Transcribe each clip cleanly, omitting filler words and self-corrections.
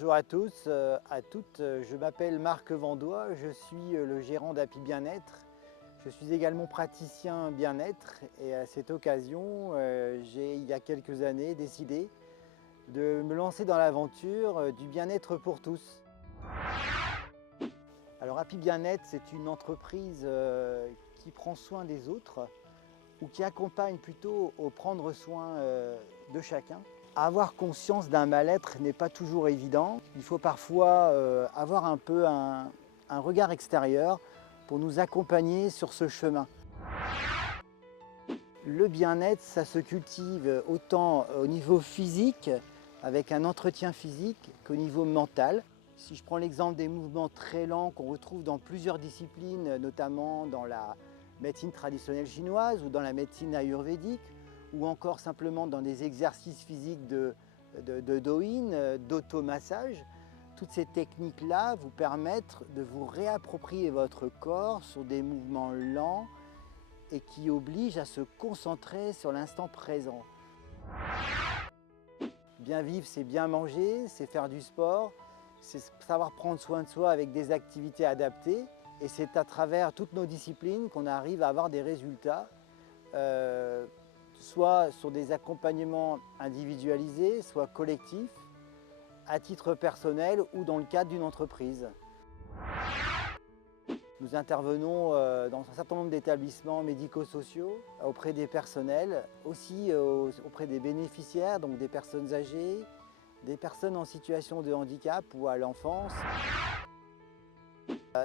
Bonjour à tous, à toutes. Je m'appelle Marc Vandois, je suis le gérant d'Happy Bien-être. Je suis également praticien bien-être et à cette occasion, j'ai il y a quelques années décidé de me lancer dans l'aventure du bien-être pour tous. Alors Happy Bien-être, c'est une entreprise qui prend soin des autres ou qui accompagne plutôt au prendre soin de chacun. Avoir conscience d'un mal-être n'est pas toujours évident. Il faut parfois avoir un peu un regard extérieur pour nous accompagner sur ce chemin. Le bien-être, ça se cultive autant au niveau physique, avec un entretien physique, qu'au niveau mental. Si je prends l'exemple des mouvements très lents qu'on retrouve dans plusieurs disciplines, notamment dans la médecine traditionnelle chinoise ou dans la médecine ayurvédique, ou encore simplement dans des exercices physiques de Douyin, d'automassage, toutes ces techniques-là vous permettent de vous réapproprier votre corps sur des mouvements lents et qui obligent à se concentrer sur l'instant présent. Bien vivre, c'est bien manger, c'est faire du sport, c'est savoir prendre soin de soi avec des activités adaptées. Et c'est à travers toutes nos disciplines qu'on arrive à avoir des résultats, soit sur des accompagnements individualisés, soit collectifs, à titre personnel ou dans le cadre d'une entreprise. Nous intervenons dans un certain nombre d'établissements médico-sociaux, auprès des personnels, aussi auprès des bénéficiaires, donc des personnes âgées, des personnes en situation de handicap ou à l'enfance.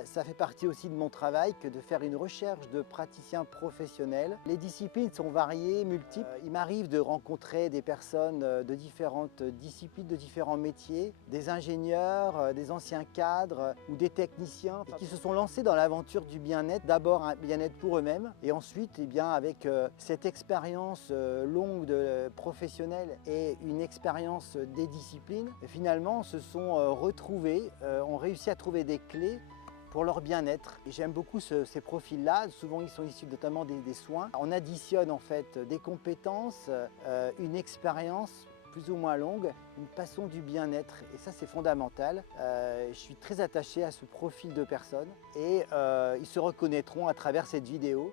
Ça fait partie aussi de mon travail que de faire une recherche de praticiens professionnels. Les disciplines sont variées, multiples. Il m'arrive de rencontrer des personnes de différentes disciplines, de différents métiers, des ingénieurs, des anciens cadres ou des techniciens qui se sont lancés dans l'aventure du bien-être. D'abord un bien-être pour eux-mêmes et ensuite avec cette expérience longue professionnelle et une expérience des disciplines, finalement se sont retrouvés, ont réussi à trouver des clés pour leur bien-être. Et j'aime beaucoup ces profils-là, souvent ils sont issus notamment des soins. On additionne en fait des compétences, une expérience plus ou moins longue, une passion du bien-être et ça c'est fondamental. Je suis très attaché à ce profil de personnes et ils se reconnaîtront à travers cette vidéo.